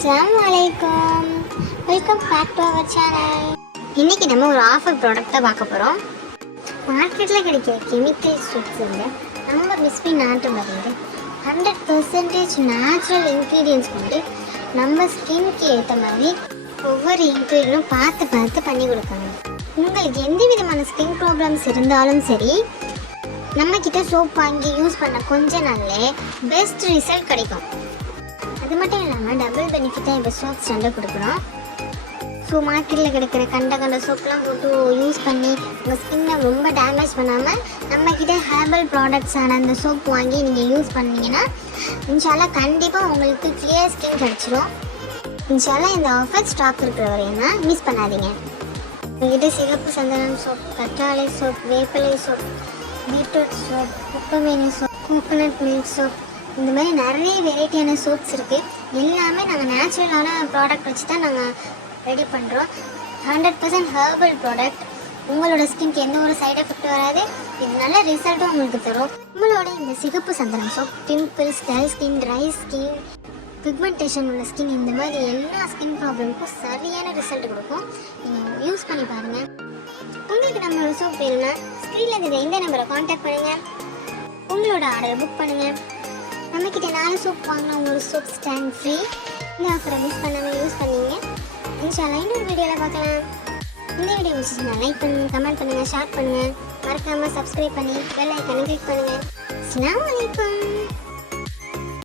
Assalamualaikum. Welcome back to our channel. இன்னைக்கு நம்ம ஒரு ஆஃபர் ப்ராடக்ட் தான் பார்க்க போறோம். மார்க்கெட்ல கிடைக்கிற கெமிக்கல் ஸ்வீட்ஸ் இல்ல நம்ம மிஸ்பி நாட்டு மருந்து 100% நேச்சுரல் இன்கிரிடியன்ஸ் கொண்டு நம்ம ஸ்கின்க்கு ஏற்ற மாதிரி ஒவ்வொரு இன்கிரிடியன்ட்டும் பார்த்து பண்ணி கொடுக்கணும். உங்களுக்கு எந்த விதமான ஸ்கின் ப்ராப்ளம்ஸ் இருந்தாலும் சரி, நம்ம கிட்ட சோப் வாங்கி யூஸ் பண்ண கொஞ்ச நாள்லே பெஸ்ட் ரிசல்ட் கிடைக்கும். அது மட்டும் இல்லாமல் டபுள் பெனிஃபிட்டாக இப்போ சோப் ஸ்டாண்டை கொடுக்குறோம். ஸோ மார்க்கெட்டில் கிடைக்கிற கண்ட சோப்லாம் போட்டு யூஸ் பண்ணி உங்கள் ஸ்கின்னை ரொம்ப டேமேஜ் பண்ணாமல் நம்மக்கிட்ட ஹேர்பல் ப்ராடக்ட்ஸான அந்த சோப் வாங்கி நீங்கள் யூஸ் பண்ணிங்கன்னா இன்ஷால்லா கண்டிப்பாக உங்களுக்கு கிளியர் ஸ்கின் கிடச்சிரும். இன்ஷால்லா இந்த ஆஃபர் ஸ்டாக் இருக்கிற வரையும் தான் மிஸ் பண்ணாதீங்க. உங்கள்கிட்ட சிகப்பு சந்தனம் சோப், கற்றாழை சோப், வேப்பிலை சோப், பீட்ரூட் சோப், குப்பமேனி சோப், கோகோனட் மில்க் சோப், இந்த மாதிரி நிறைய வெரைட்டியான சோப்ஸ் இருக்குது. எல்லாமே நாங்கள் நேச்சுரலான ப்ராடக்ட் வச்சு தான் நாங்கள் ரெடி பண்ணுறோம். 100% ஹெர்பல் ப்ராடக்ட். உங்களோட ஸ்கின்க்கு எந்த ஒரு சைட் எஃபெக்ட் வராது. இது நல்ல ரிசல்ட்டும் உங்களுக்கு தரும். உங்களோட இந்த சிகப்பு சந்தனம் soap pimples, dull skin, dry skin, pigmentation உள்ள ஸ்கின், இந்த மாதிரி எல்லா ஸ்கின் ப்ராப்ளமுக்கும் சரியான ரிசல்ட் கொடுக்கும். நீங்கள் யூஸ் பண்ணி பாருங்கள். உங்களுக்கு நம்மளோட சோப் வேணும்னா ஸ்க்ரீனில் இருக்கிற இந்த நம்பரை காண்டாக்ட் பண்ணுங்கள். உங்களோட ஆர்டரை புக் பண்ணுங்கள். நம்மக்கிட்ட 4 சோப் வாங்கினா ஒரு சோப் ஸ்டாண்ட் ஃப்ரீ. இந்த ஆஃபரை மிஸ் பண்ணாமல் யூஸ் பண்ணீங்க. இன்ஷால்லா இன்னொரு வீடியோவில் பார்க்கலாம். இந்த வீடியோ பிடிச்சிச்சுன்னா லைக் பண்ணுங்கள், கமெண்ட் பண்ணுங்கள், ஷேர் பண்ணுங்கள். மறக்காமல் சப்ஸ்கிரைப் பண்ணி பெல் ஐக்கானை கிளிக் பண்ணுங்கள். அஸ்ஸலாமு அலைக்கும்.